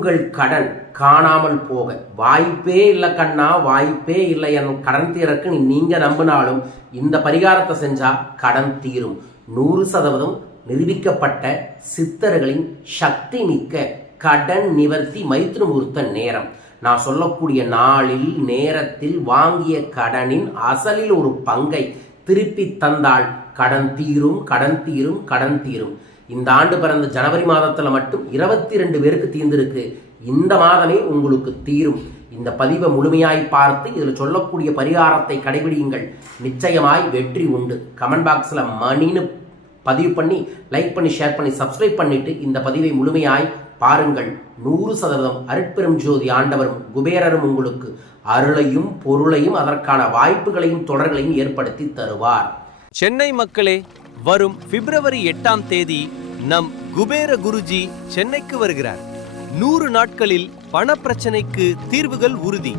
உங்கள் கடன் காணாமல் போக. வாய்ப்பே இல்லை கண்ணா வாய்ப்பே இல்லை என் கடன் தீரக்கு நீங்க நம்பினாலும் இந்த பரிகாரத்தை செஞ்சா கடன் தீரும். நூறு சதவீதம் நிரூபிக்கப்பட்ட சித்தர்களின் சக்தி மிக்க கடன் நிவர்த்தி மைத்ரு முகூர்த்த நேரம். நான் சொல்லக்கூடிய நாளில் நேரத்தில் வாங்கிய கடனின் அசலில் ஒரு பங்கை திருப்பி தந்தால் கடன் தீரும் கடன் தீரும் கடன் தீரும். இந்த ஆண்டு பிறந்த ஜனவரி மாதத்தில் மட்டும் இருபத்தி ரெண்டு பேருக்கு தீர்ந்திருக்கு. இந்த மாதமே உங்களுக்கு தீரும். இந்த பதிவை முழுமையாய் பார்த்து இதில் சொல்லக்கூடிய பரிகாரத்தை கடைபிடியுங்கள். நிச்சயமாய் வெற்றி உண்டு. கமெண்ட் பாக்ஸில் மணின்னு பதிவு பண்ணி லைக் பண்ணி ஷேர் பண்ணி சப்ஸ்கிரைப் பண்ணிட்டு இந்த பதிவை முழுமையாய் பாருங்கள். நூறு சதவீதம் அருட்பெரும் ஜோதி ஆண்டவரும் குபேரரும் உங்களுக்கு அருளையும் பொருளையும் அதற்கான வாய்ப்புகளையும் தொடர்களையும் ஏற்படுத்தி தருவார். சென்னை மக்களே வரும் பிப்ரவரி எட்டாம் தேதி நம் குபேர குருஜி சென்னைக்கு வருகிறார். நூறு நாட்களில் பணப்பிரச்சனைக்கு தீர்வுகள் உறுதி.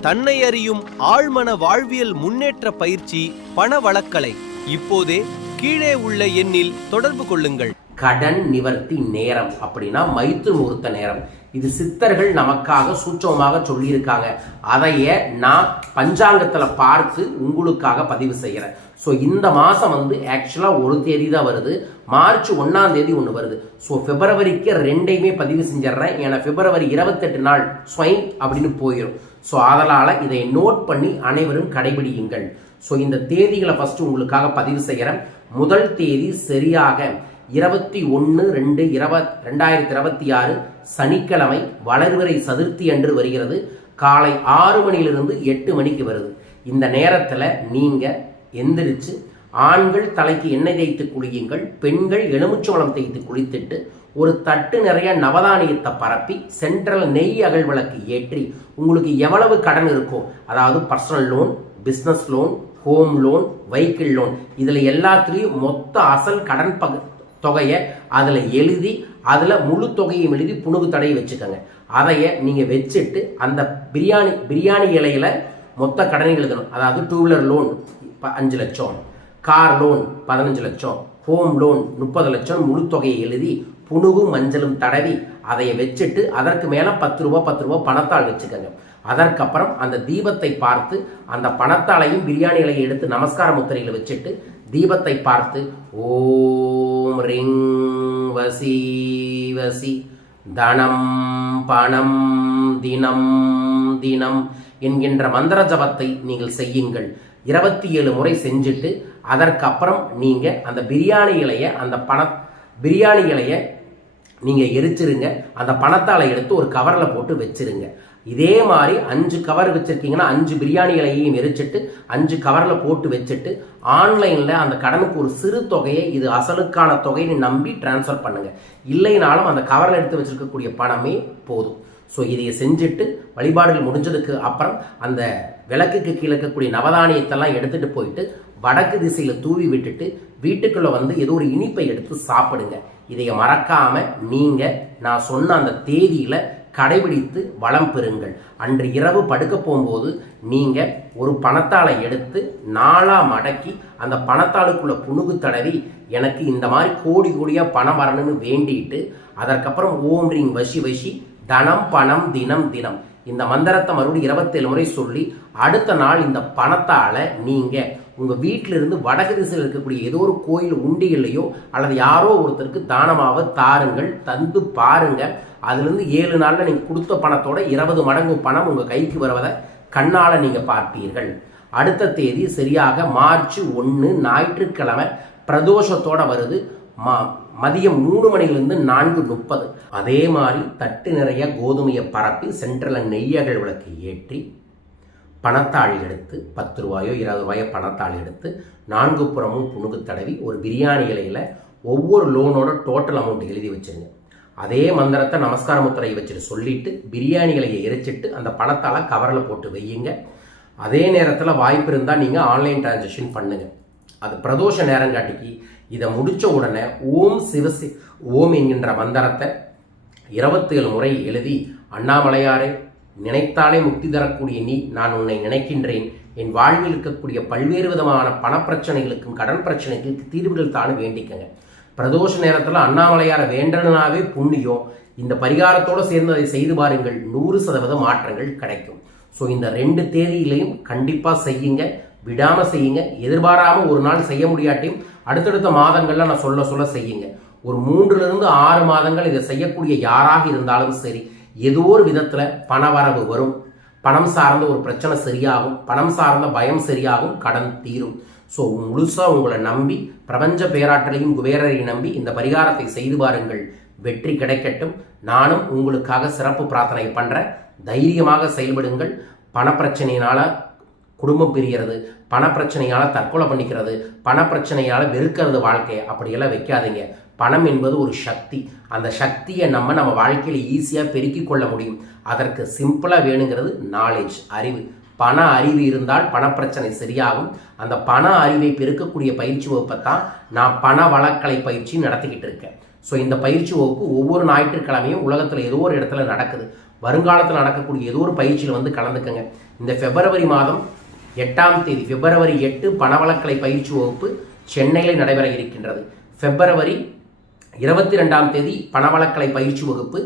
தன்னை அறியும் ஆழ்மன வாழ்வியல் முன்னேற்ற பயிற்சி பண வழக்கலை. இப்போதே கீழே உள்ள எண்ணில் தொடர்பு கொள்ளுங்கள். கடன் நிவர்த்தி நேரம் அப்படின்னா மைத்து முகூர்த்த நேரம். இது சித்தர்கள் நமக்காக சூட்சமாக சொல்லியிருக்காங்க. அதைய நான் பஞ்சாங்கத்தில் பார்த்து உங்களுக்காக பதிவு செய்கிறேன் ஸோ இந்த மாதம் வந்து ஆக்சுவலாக ஒரு தேதி தான் வருது. மார்ச் ஒன்றாம் தேதி ஒன்று வருது. ஸோ பிப்ரவரிக்கு ரெண்டையுமே பதிவு செஞ்சிடுறேன். ஏன்னா பிப்ரவரி இருபத்தெட்டு நாள் ஸ்வைன் அப்படின்னு போயிடும் ஸோ அதனால் இதை நோட் பண்ணி அனைவரும் கடைபிடியுங்கள். ஸோ இந்த தேதிகளை ஃபஸ்ட்டு உங்களுக்காக பதிவு செய்கிறேன் முதல் தேதி சரியாக இருபத்தி ஒன்று ரெண்டு இருபத் ரெண்டாயிரத்தி இருபத்தி ஆறு சனிக்கிழமை வளர்வரை சதுர்த்தி அன்று வருகிறது. காலை ஆறு மணியிலிருந்து எட்டு மணிக்கு வருது. இந்த நேரத்தில் நீங்கள் எந்திரிச்சு ஆண்கள் தலைக்கு எண்ணெய் தேய்த்து குளியுங்கள் பெண்கள் எலுமிச்சோளம் தேய்த்து குளித்துட்டு ஒரு தட்டு நிறைய நவதானியத்தை பரப்பி சென்ட்ரல் நெய் அகல் விளக்கு ஏற்றி உங்களுக்கு எவ்வளவு கடன் இருக்கோ அதாவது personal loan business loan home loan vehicle loan இதில் எல்லாத்துலேயும் மொத்த அசல் கடன் பகு தொகையை அதில் எழுதி அதில் முழு தொகையும் எழுதி புணுகு தடையை வச்சுக்கோங்க. அதைய நீங்கள் வச்சுட்டு அந்த பிரியாணி பிரியாணி இலையில் மொத்த கடனை எழுதணும். அதாவது டூ வீலர் லோன் அஞ்சு லட்சம் கார் லோன் பதினஞ்சு லட்சம் ஹோம் லோன் முப்பது லட்சம் முழு தொகையை எழுதி புணுகும் மஞ்சளும் தடவி அதை வச்சுட்டு அதற்கு மேலே பத்து ரூபா பத்து ரூபா பணத்தாள் வச்சுக்கோங்க. அதற்கப்புறம் அந்த தீபத்தை பார்த்து அந்த பணத்தாளையும் பிரியாணி இலையை எடுத்து நமஸ்கார முத்திரையில் வச்சுட்டு தீபத்தை பார்த்து ஓ ஓம் ரிங் வசி வசி தனம் பணம் தினம் தினம் என்கின்ற மந்திர ஜபத்தை நீங்கள் செய்யுங்கள். இருபத்தி ஏழு முறை செஞ்சுட்டு அதற்கப்புறம் நீங்கள் அந்த பிரியாணி இலையை அந்த பண பிரியாணி இலையை நீங்கள் எரிச்சிருங்க. அந்த பணத்தால் எடுத்து ஒரு கவரில் போட்டு வச்சிருங்க. இதே மாதிரி அஞ்சு கவர் வச்சுருக்கீங்கன்னா அஞ்சு பிரியாணி இலையையும் எரிச்சிட்டு அஞ்சு கவரில் போட்டு வச்சுட்டு ஆன்லைனில் அந்த கடனுக்கு ஒரு சிறு தொகையை இது அசலுக்கான தொகையை நம்பி டிரான்ஸ்ஃபர் பண்ணுங்கள் இல்லைனாலும் அந்த கவரில் எடுத்து வச்சிருக்கக்கூடிய பணமே போதும். ஸோ இதை செஞ்சுட்டு வழிபாடுகள் முடிஞ்சதுக்கு அப்புறம் அந்த விளக்குக்கு கீழே இருக்கக்கூடிய நவதானியத்தெல்லாம் எடுத்துகிட்டு போயிட்டு வடக்கு திசையில் தூவி விட்டுட்டு வீட்டுக்குள்ளே வந்து ஏதோ ஒரு இனிப்பை எடுத்து சாப்பிடுங்க. இதை மறக்காமல் நீங்கள் நான் சொன்ன அந்த தேதியில் கடைபிடித்து வளம் பெறுங்கள். அன்று இரவு படுக்க போகும்போது நீங்கள் ஒரு பணத்தாளை எடுத்து நாளாக மடக்கி அந்த பணத்தாளுக்குள்ள புணுகு தடவி எனக்கு இந்த மாதிரி கோடி கோடியாக பணம் வரணும்னு வேண்டிட்டு அதற்கப்புறம் ஓம் ரீங் வசி வசி தனம் பணம் தினம் தினம். இந்த மந்திரத்தை மறுபடியும் இருபத்தேழு முறை சொல்லி அடுத்த நாள் இந்த பணத்தால் நீங்கள் உங்கள் வீட்டிலிருந்து வடக்கு திசையில் இருக்கக்கூடிய ஏதோ ஒரு கோயில் உண்டிகள்லையோ அல்லது யாரோ ஒருத்தருக்கு தானமாக தாருங்கள் தந்து பாருங்கள் அதுலேருந்து ஏழு நாளில் நீங்கள் கொடுத்த பணத்தோட இருபது மடங்கு பணம் உங்கள் கைக்கு வருவதை கண்ணால் நீங்கள் பார்ப்பீர்கள். அடுத்த தேதி சரியாக மார்ச் ஒன்று ஞாயிற்றுக்கிழமை பிரதோஷத்தோட வருது. மா மதியம் மூணு மணிலிருந்து நான்கு முப்பது. அதே மாதிரி தட்டு நிறைய கோதுமையை பரப்பி சென்ட்ரலில் நெய்யகள் விளக்கு ஏற்றி பணத்தாள் எடுத்து பத்து ரூபாயோ இருபது ரூபாயோ பணத்தாள் எடுத்து நான்கு புறமும் புணுகு தடவி ஒரு பிரியாணி இலையில் ஒவ்வொரு லோனோட டோட்டல் அமௌண்ட் எழுதி வச்சுருங்க. அதே மந்திரத்தை நமஸ்கார முத்திரையை வச்சுட்டு சொல்லிட்டு பிரியாணி இலையை எரிச்சிட்டு அந்த பணத்தால் கவரில் போட்டு வையுங்க. அதே நேரத்தில் வாய்ப்பு இருந்தால் நீங்கள் ஆன்லைன் டிரான்சாக்ஷன் பண்ணுங்கள் அது பிரதோஷ நேரம் காட்டிக்கு இதை முடித்த உடனே ஓம் சிவசி ஓம் என்கின்ற மந்திரத்தை இருபத்தேழு முறை எழுதி அண்ணாமலையாரே நினைத்தாலே முக்தி தரக்கூடிய நீ நான் உன்னை நினைக்கின்றேன். என் வாழ்வில் இருக்கக்கூடிய பல்வேறு விதமான பணப்பிரச்சனைகளுக்கும் கடன் பிரச்சனைகளுக்கு தீர்வுகள் தான் வேண்டிக்கங்க. பிரதோஷ நேரத்தில் அண்ணாமலையாரை வேண்டனாவே புண்ணியம். இந்த பரிகாரத்தோடு சேர்ந்து அதை செய்து பாருங்கள். நூறு சதவீத மாற்றங்கள் கிடைக்கும். ஸோ இந்த ரெண்டு தேதியிலையும் கண்டிப்பாக செய்யுங்க. விடாமல் செய்யுங்க. எதிர்பாராமல் ஒரு நாள் செய்ய முடியாட்டியும் அடுத்தடுத்த மாதங்களில் நான் சொல்ல சொல்ல செய்யுங்க. ஒரு மூன்றுலேருந்து ஆறு மாதங்கள் இதை செய்யக்கூடிய யாராக இருந்தாலும் சரி ஏதோ ஒரு விதத்துல பணவரவு வரும். பணம் சார்ந்த ஒரு பிரச்சனை சரியாகும். பணம் சார்ந்த பயம் சரியாகும். கடன் தீரும். ஸோ முழுசாக உங்களை நம்பி பிரபஞ்ச பேராற்றலையும் குபேரரையும் நம்பி இந்த பரிகாரத்தை செய்து பாருங்கள். வெற்றி கிடைக்கட்டும். நானும் உங்களுக்காக சிறப்பு பிரார்த்தனை பண்ணுறேன் தைரியமாக செயல்படுங்கள். பணப்பிரச்சனையினால் குடும்பம் பிரிகிறது. பணப்பிரச்சனையால் தற்கொலை பண்ணிக்கிறது. பணப்பிரச்சனையால் வெறுக்கிறது வாழ்க்கையை. அப்படியெல்லாம் வைக்காதீங்க. பணம் என்பது ஒரு சக்தி. அந்த சக்தியை நம்ம நம்ம வாழ்க்கையில் ஈஸியாக பெருக்கிக் கொள்ள முடியும். அதற்கு சிம்பிளாக வேணுங்கிறது நாலேஜ் அறிவு. பண அறிவு இருந்தால் பணப்பிரச்சனை சரியாகும். அந்த பண அறிவை பெருக்கக்கூடிய பயிற்சி வகுப்பை தான் நான் பண வழக்கலை பயிற்சி நடத்திக்கிட்டு இருக்கேன். ஸோ இந்த பயிற்சி வகுப்பு ஒவ்வொரு ஞாயிற்றுக்கிழமையும் உலகத்தில் ஏதோ ஒரு இடத்துல நடக்குது. வருங்காலத்தில் நடக்கக்கூடிய ஏதோ ஒரு பயிற்சியில் வந்து கலந்துக்கங்க. இந்த பிப்ரவரி மாதம் எட்டாம் தேதி பிப்ரவரி எட்டு பணவழக்கலை பயிற்சி வகுப்பு சென்னையில் நடைபெற இருக்கின்றது. பிப்ரவரி இருபத்தி ரெண்டாம் தேதி பணவழக்கலை பயிற்சி வகுப்பு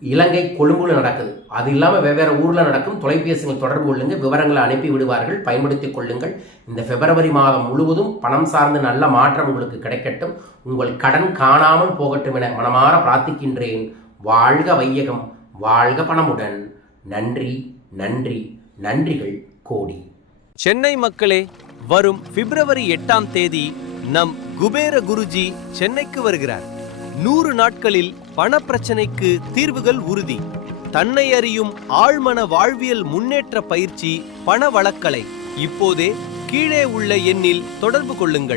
இலங்கை கொழும்புல நடக்குது. அது இல்லாமல் வெவ்வேறு ஊரில் நடக்கும். தொலைபேசிகள் தொடர்பு கொள்ளுங்கள் விவரங்களை அனுப்பி விடுவார்கள். பயன்படுத்திக் கொள்ளுங்கள். இந்த பிப்ரவரி மாதம் முழுவதும் பணம் சார்ந்து நல்ல மாற்றம் உங்களுக்கு கிடைக்கட்டும். உங்கள் கடன் காணாமல் போகட்டும் என மனமாற பிரார்த்திக்கின்றேன். வாழ்க வையகம் வாழ்க பணமுடன். நன்றி நன்றி நன்றிகள் கோடி. சென்னை மக்களே வரும் பிப்ரவரி எட்டாம் தேதி நம் குபேர குருஜி சென்னைக்கு வருகிறார். நூறு நாட்களில் பணப்பிரச்சனைக்கு தீர்வுகள் உறுதி. தன்னை அறியும் ஆழ்மன வாழ்வியல் முன்னேற்ற பயிற்சி பண வழக்கலை. இப்போதே கீழே உள்ள எண்ணில் தொடர்பு கொள்ளுங்கள்.